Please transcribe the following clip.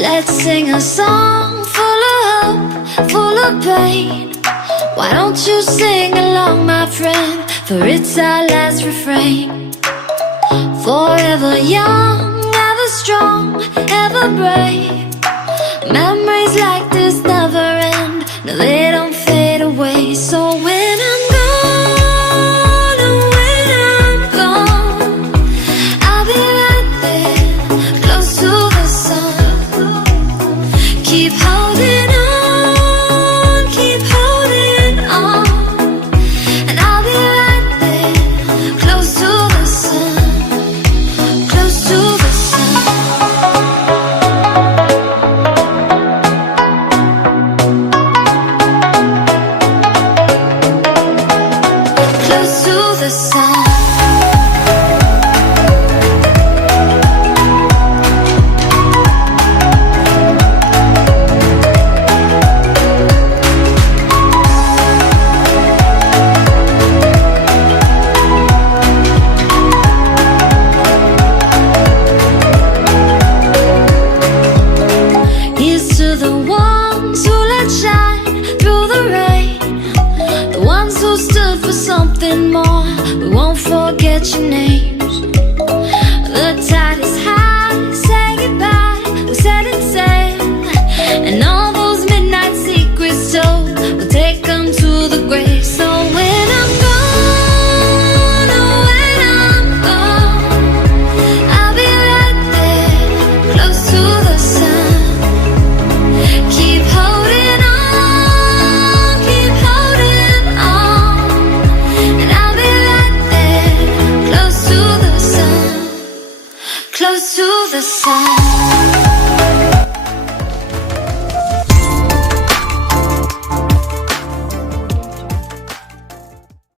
Let's sing a song full of hope, full of pain. Why don't you sing along, my friend? For it's our last refrain. Forever young, ever strong, ever brave. Memories like this never end. No, they don't fade away. So when I'm gone, oh, when I'm gone, I'll be right there, close to the sun. Keep holding on, keep holding on, and I'll be right there, close to the sun, close to the sun. Close to the sun. Here's to the ones who let shine through the rain, the ones who stood for something more. We won't forget your names. The tide is high, say goodbye, we set it sail, and all those midnight secrets told, we'll take them to the grave. So when I'm gone, oh, when I'm gone, I'll be right there, close to the sun. Keep holding on, keep holding on, and I'll be right there, close to the sun, close to the sun.